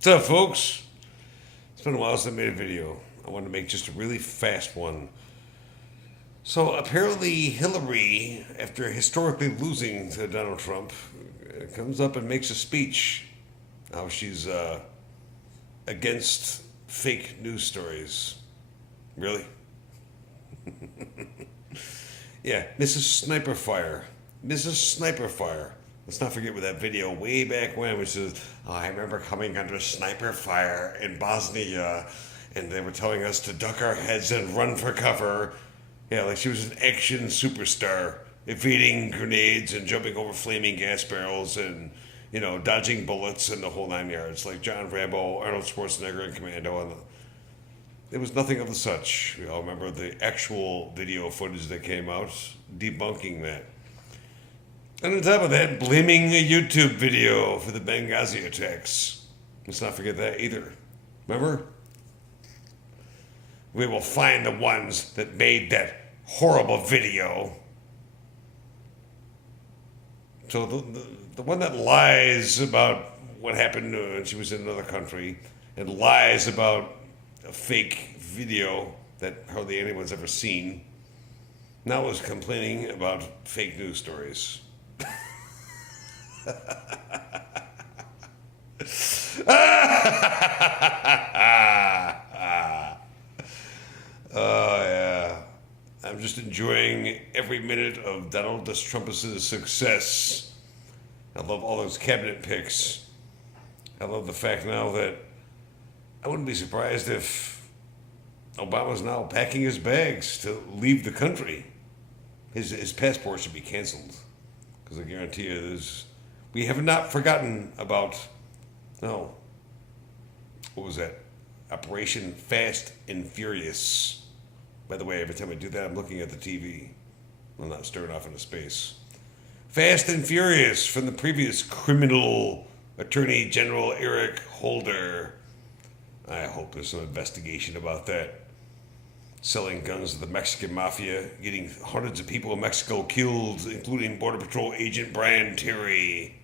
What's up, folks? It's been a while since I made a video. I wanted to make just a really fast one. So apparently Hillary, after historically losing to Donald Trump, comes up and makes a speech how she's against fake news stories. Really? Yeah, Mrs. Sniper Fire. Mrs. Sniper Fire. Let's not forget with that video way back when, which is, oh, I remember coming under sniper fire in Bosnia, and they were telling us to duck our heads and run for cover. Yeah, like she was an action superstar, evading grenades and jumping over flaming gas barrels and, dodging bullets and the whole 9 yards, like John Rambo, Arnold Schwarzenegger, and Commando. And there was nothing of the such. We all remember the actual video footage that came out debunking that. And on top of that, blaming a YouTube video for the Benghazi attacks. Let's not forget that either. Remember? We will find the ones that made that horrible video. So the one that lies about what happened when she was in another country and lies about a fake video that hardly anyone's ever seen now is complaining about fake news stories. Oh, yeah. I'm just enjoying every minute of Donald Trump's success. I love all those cabinet picks. I love the fact now that I wouldn't be surprised if Obama's now packing his bags to leave the country. His passport should be canceled. Because I guarantee you, we have not forgotten about, what was that? Operation Fast and Furious. By the way, every time I do that, I'm looking at the TV. I'm not staring off into space. Fast and Furious from the previous criminal Attorney General Eric Holder. I hope there's some investigation about that. Selling guns to the Mexican mafia, getting hundreds of people in Mexico killed, including Border Patrol agent Brian Terry.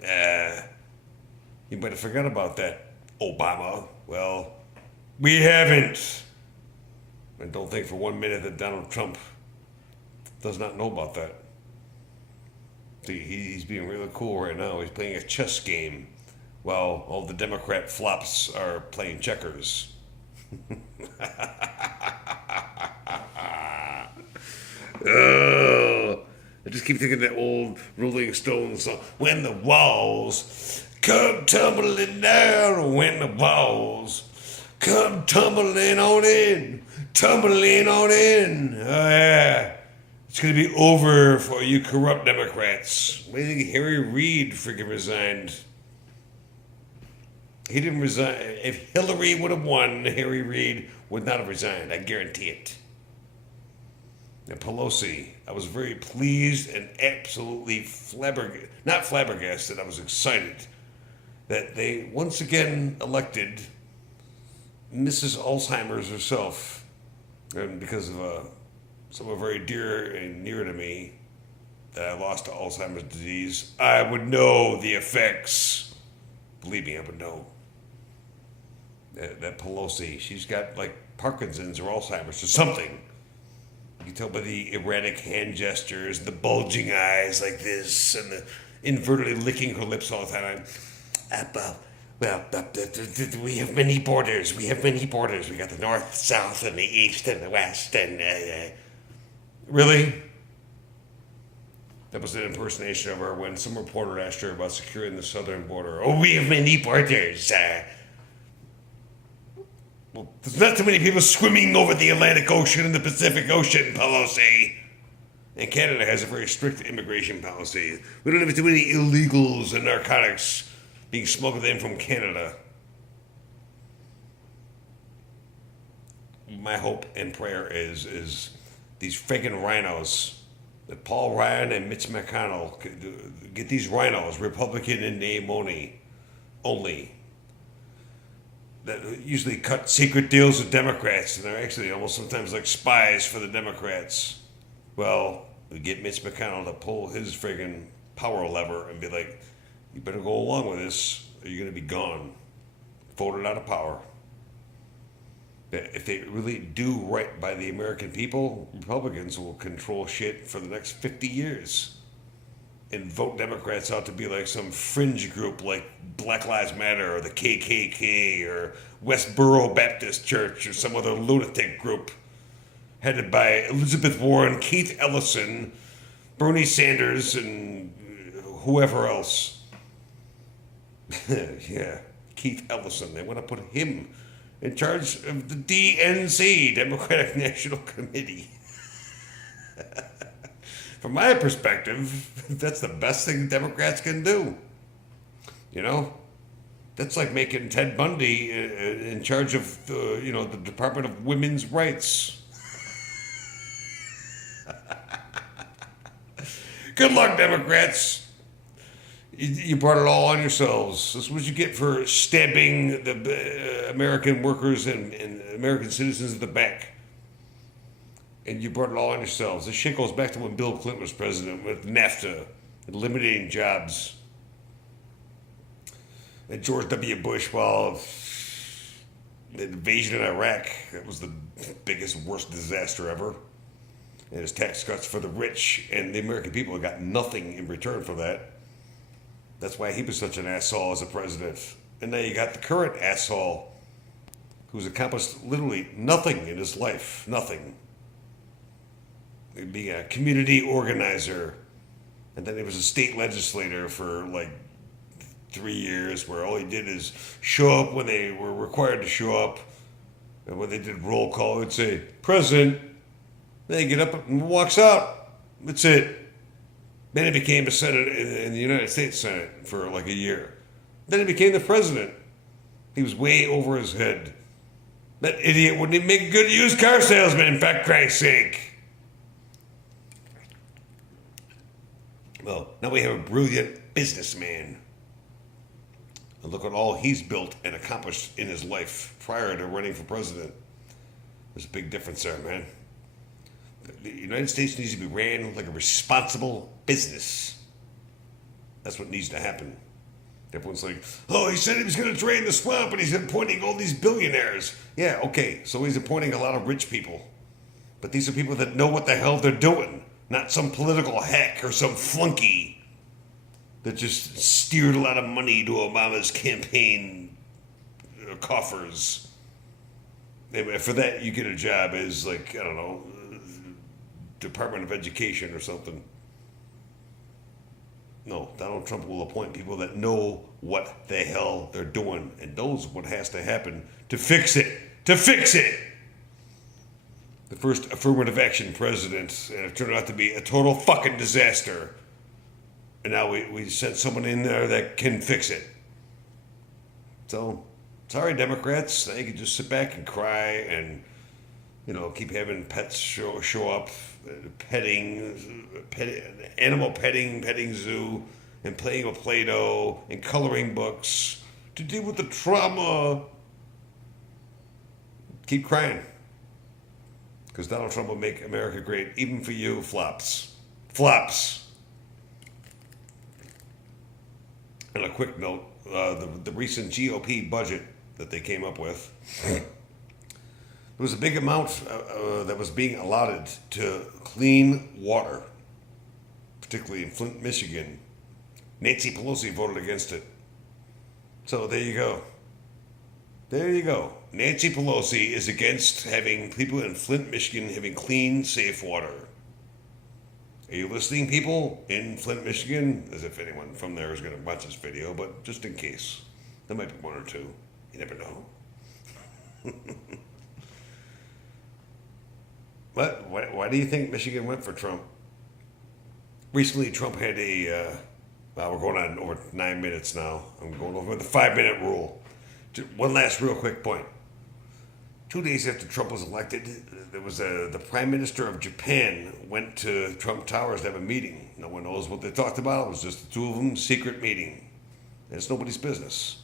You might have forgot about that, Obama. Well, we haven't. And don't think for 1 minute that Donald Trump does not know about that. See, he's being really cool right now. He's playing a chess game while all the Democrat flops are playing checkers. Oh, I just keep thinking that old Rolling Stones song. When the walls come tumbling down, when the walls come tumbling on in, tumbling on in. Oh, yeah. It's going to be over for you corrupt Democrats. What do you think Harry Reid freaking resigned? He didn't resign. If Hillary would have won, Harry Reid would not have resigned. I guarantee it. And Pelosi, I was very pleased and absolutely not flabbergasted, I was excited that they once again elected Mrs. Alzheimer's herself. And because of someone very dear and near to me that I lost to Alzheimer's disease, I would know the effects. Believe me, I would know. That Pelosi, she's got like Parkinson's or Alzheimer's or something. You can tell by the erratic hand gestures, the bulging eyes like this, and the invertedly licking her lips all the time. We have many borders. We got the north, south, and the east, and the west, and... Really? That was an impersonation of her when some reporter asked her about securing the southern border. Oh, we have many borders. Well, there's not too many people swimming over the Atlantic Ocean and the Pacific Ocean, Pelosi. And Canada has a very strict immigration policy. We don't have too many illegals and narcotics being smuggled in from Canada. My hope and prayer is these friggin' rhinos, that Paul Ryan and Mitch McConnell get these rhinos, Republican in name only, that usually cut secret deals with Democrats, and they're actually almost sometimes like spies for the Democrats. Well, we get Mitch McConnell to pull his friggin' power lever and be like, you better go along with this or you're going to be gone. voted out of power. If they really do right by the American people, Republicans will control shit for the next 50 years. And vote Democrats out to be like some fringe group like Black Lives Matter or the KKK or Westboro Baptist Church or some other lunatic group headed by Elizabeth Warren, Keith Ellison, Bernie Sanders, and whoever else. Yeah, Keith Ellison. They want to put him in charge of the DNC, Democratic National Committee. From my perspective, that's the best thing Democrats can do. You know? That's like making Ted Bundy in charge of the Department of Women's Rights. Good luck, Democrats. You brought it all on yourselves. This is what you get for stabbing the American workers and American citizens in the back. And you brought it all on yourselves. This shit goes back to when Bill Clinton was president with NAFTA, eliminating jobs. And George W. Bush, well, the invasion in Iraq, that was the biggest, worst disaster ever. And his tax cuts for the rich, and the American people got nothing in return for that. That's why he was such an asshole as a president. And now you got the current asshole who's accomplished literally nothing in his life. Nothing. Being a community organizer. And then he was a state legislator for like 3 years, where all he did is show up when they were required to show up. And when they did roll call, he'd say, "President." Then he get up and walks out. That's it. Then he became a senator in the United States Senate for like a year. Then he became the president. He was way over his head. That idiot wouldn't even make a good used car salesman, for Christ's sake. Well, now we have a brilliant businessman. And look at all he's built and accomplished in his life prior to running for president. There's a big difference there, man. The United States needs to be ran like a responsible business. That's what needs to happen. Everyone's like, oh, he said he was going to drain the swamp and he's appointing all these billionaires. Yeah, okay, so he's appointing a lot of rich people. But these are people that know what the hell they're doing. Not some political hack or some flunky that just steered a lot of money to Obama's campaign coffers. And for that, you get a job as, like, I don't know, Department of Education or something. No, Donald Trump will appoint people that know what the hell they're doing and knows what has to happen to fix it. To fix it! The first affirmative action president, and it turned out to be a total fucking disaster. And now we sent someone in there that can fix it. So, sorry, Democrats. You can just sit back and cry and, keep having pets show up, animal petting zoo, and playing with Play-Doh and coloring books to deal with the trauma. Keep crying. Because Donald Trump will make America great, even for you, flops. Flops. On a quick note, the recent GOP budget that they came up with, there was a big amount that was being allotted to clean water, particularly in Flint, Michigan. Nancy Pelosi voted against it. So there you go. There you go. Nancy Pelosi is against having people in Flint, Michigan having clean, safe water. Are you listening, people in Flint, Michigan? As if anyone from there is going to watch this video, but just in case. There might be one or two. You never know. But why do you think Michigan went for Trump? Recently, Trump had we're going on over 9 minutes now. I'm going over the 5-minute rule. One last real quick point. 2 days after Trump was elected, there was the Prime Minister of Japan went to Trump Towers to have a meeting. No one knows what they talked about. It was just the two of them, secret meeting. And it's nobody's business.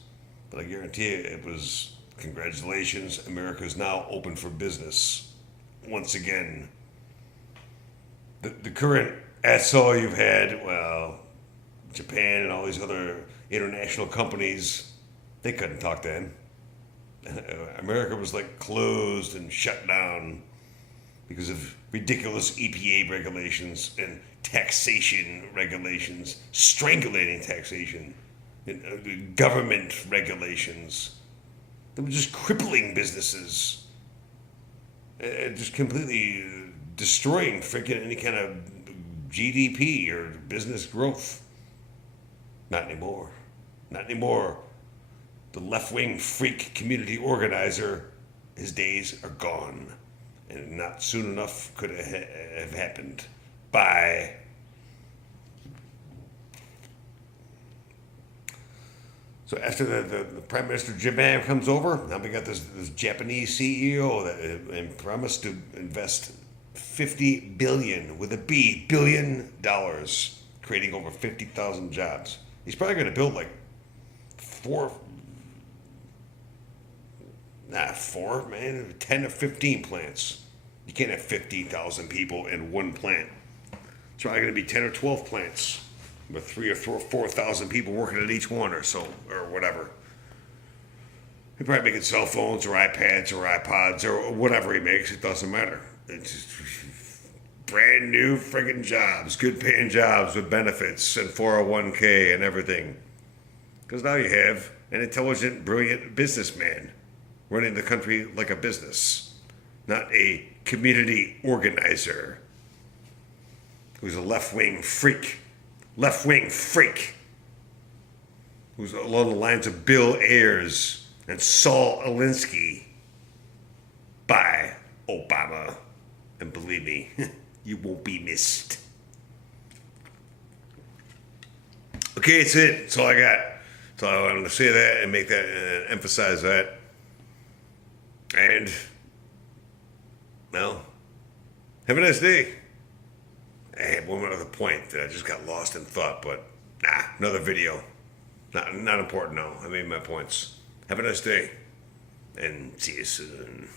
But I guarantee you it was, congratulations, America's now open for business. Once again. The current asshole you've had, well, Japan and all these other international companies, they couldn't talk to him. America was like closed and shut down because of ridiculous EPA regulations and taxation regulations, strangulating taxation, and, government regulations that were just crippling businesses, just completely destroying freaking any kind of GDP or business growth. Not anymore. Not anymore. The left-wing freak community organizer, his days are gone. And not soon enough could it have happened. Bye. So after the Prime Minister Japan comes over, now we got this Japanese CEO that promised to invest $50 billion with a B, billion dollars, creating over 50,000 jobs. He's probably going to build like four, 10 or 15 plants. You can't have 50,000 people in one plant. It's probably going to be 10 or 12 plants with 3,000 or 4,000 people working at each one or so, or whatever. He's probably making cell phones or iPads or iPods or whatever he makes. It doesn't matter. It's just brand new friggin' jobs, good paying jobs with benefits and 401k and everything. Because now you have an intelligent, brilliant businessman running the country like a business, not a community organizer who's a left-wing freak, who's along the lines of Bill Ayers and Saul Alinsky. Bye, Obama. And believe me, you won't be missed. Okay, that's it. That's all I got. So I wanted to say that and make that, emphasize that. And, well, have a nice day. I had one other point that I just got lost in thought, but another video. Not important, no. I made my points. Have a nice day. And see you soon.